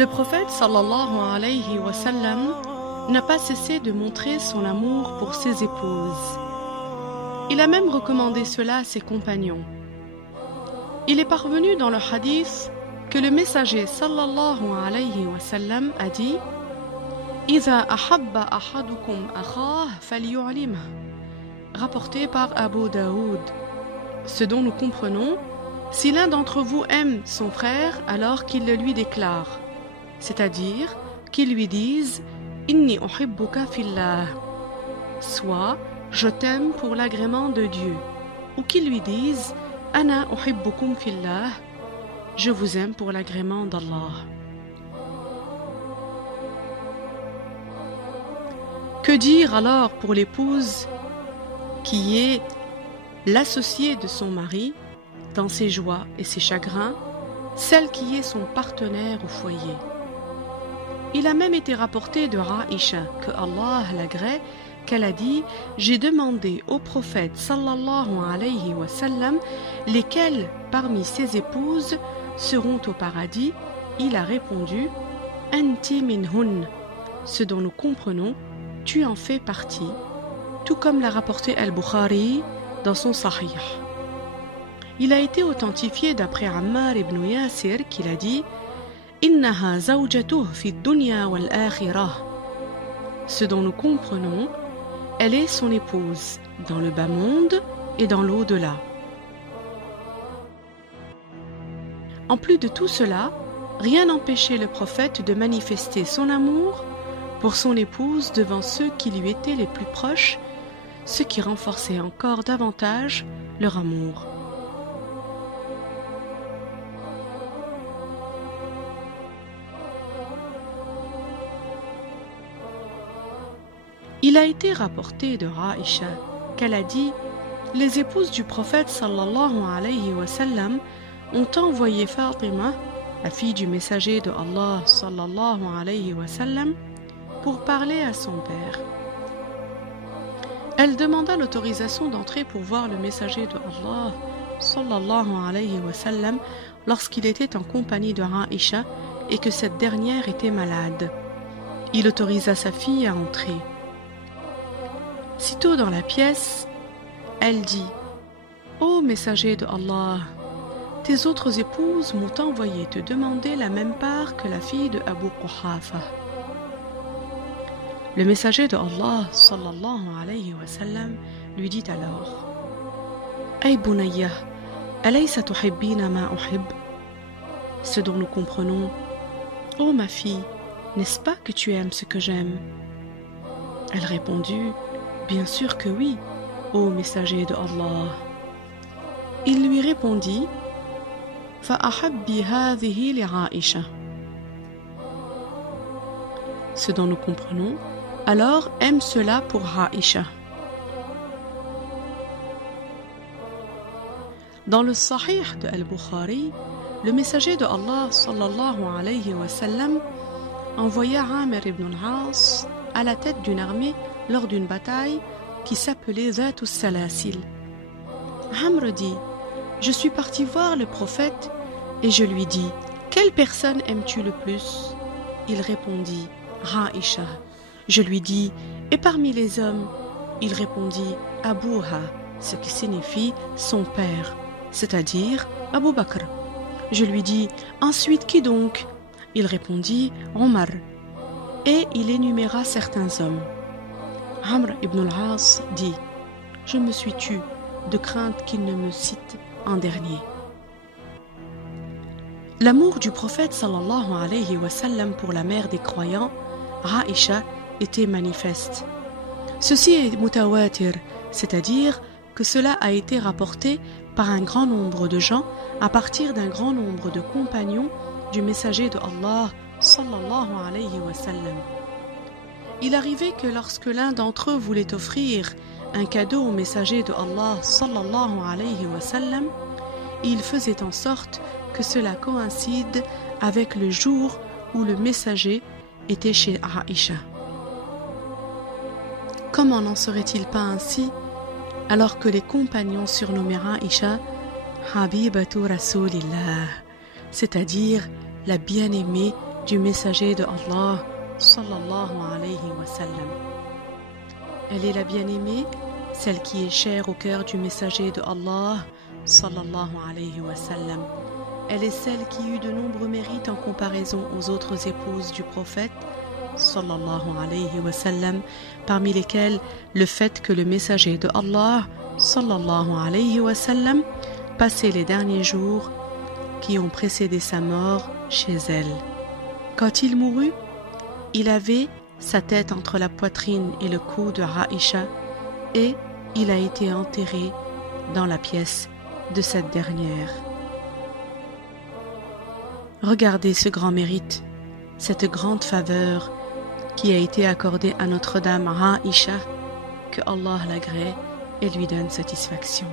Le prophète sallallahu alayhi wa sallam n'a pas cessé de montrer son amour pour ses épouses. Il a même recommandé cela à ses compagnons. Il est parvenu dans le hadith que le messager sallallahu alayhi wa sallam a dit « Iza ahabba ahadukum akhah falyu'limh » rapporté par Abu Daoud. Ce dont nous comprenons, si l'un d'entre vous aime son frère, alors qu'il le lui déclare, c'est-à-dire qu'il lui dise « Inni uhibbuka fillah » soit « Je t'aime pour l'agrément de Dieu » ou qu'il lui dise « Ana uhibbukum fillah » je vous aime pour l'agrément d'Allah. Que dire alors pour l'épouse qui est l'associée de son mari dans ses joies et ses chagrins, celle qui est son partenaire au foyer? Il a même été rapporté de Aïcha, que Allah l'agrée, qu'elle a dit « J'ai demandé au prophète sallallahu alayhi wa sallam lesquelles parmi ses épouses seront au paradis. Il a répondu « Anti minhun » ce dont nous comprenons « Tu en fais partie », tout comme l'a rapporté Al-Bukhari dans son Sahih. Il a été authentifié d'après Ammar ibn Yasir qu'il a dit « Innaha zawjatuh fi dunya wal akhirah » ce dont nous comprenons « Elle est son épouse dans le bas monde et dans l'au-delà ». En plus de tout cela, rien n'empêchait le prophète de manifester son amour pour son épouse devant ceux qui lui étaient les plus proches, ce qui renforçait encore davantage leur amour. Il a été rapporté de Aïcha qu'elle a dit « Les épouses du prophète sallallahu alayhi wa sallam ont envoyé Fatima, la fille du messager de Allah sallallahu alayhi wa sallam, pour parler à son père. Elle demanda l'autorisation d'entrer pour voir le messager de Allah sallallahu alayhi wa sallam lorsqu'il était en compagnie de Aïcha et que cette dernière était malade. Il autorisa sa fille à entrer. Sitôt dans la pièce, elle dit « Ô messager de Allah, tes autres épouses m'ont envoyé te demander la même part que la fille de Abu Quhafa. » Le messager de Allah sallallahu alayhi wa sallam lui dit alors « Ay bunayya, alaysa tuhibbina ma uhib » ce dont nous comprenons « Ô ma fille, n'est-ce pas que tu aimes ce que j'aime » Elle répondit « Bien sûr que oui, ô messager de Allah. » Il lui répondit « Fa'ahabbi hadhihi li Aïcha » ce dont nous comprenons « Alors aime cela pour Aïcha » Dans le Sahih de Al-Bukhari, le messager de Allah sallallahu alayhi wa sallam envoya Amr ibn al-As à la tête d'une armée lors d'une bataille qui s'appelait Zatus Salasil. Amr dit « Je suis parti voir le prophète et je lui dis « Quelle personne aimes-tu le plus ?» Il répondit « Aïcha ». Je lui dis « Et parmi les hommes ?» Il répondit « Abouha », ce qui signifie « son père », c'est-à-dire Abu Bakr. Je lui dis « Ensuite qui donc ?» Il répondit « Omar ». Et il énuméra certains hommes. Amr ibn al-As dit « Je me suis tu de crainte qu'il ne me cite en dernier. » L'amour du prophète sallallahu alayhi wa sallam pour la mère des croyants, Aïcha, était manifeste. Ceci est mutawatir, c'est-à-dire que cela a été rapporté par un grand nombre de gens à partir d'un grand nombre de compagnons du messager de Allah sallallahu alayhi wa sallam. Il arrivait que lorsque l'un d'entre eux voulait offrir un cadeau au messager de Allah sallallahu alayhi wa sallam, il faisait en sorte que cela coïncide avec le jour où le messager était chez Aïcha. Comment n'en serait-il pas ainsi alors que les compagnons surnommaient Aïcha Habibatu Rasulillah, c'est-à-dire la bien-aimée du messager de Allah sallallahu alayhi wa sallam. Elle est la bien-aimée, celle qui est chère au cœur du messager de Allah sallallahu alayhi wa sallam. Elle est celle qui eut de nombreux mérites en comparaison aux autres épouses du prophète sallallahu alayhi wa sallam, parmi lesquelles le fait que le messager de Allah sallallahu alayhi wa sallam passait les derniers jours qui ont précédé sa mort chez elle. Quand il mourut, il avait sa tête entre la poitrine et le cou de Aïcha et il a été enterré dans la pièce de cette dernière. Regardez ce grand mérite, cette grande faveur qui a été accordée à notre dame Aïcha, que Allah l'agrée et lui donne satisfaction.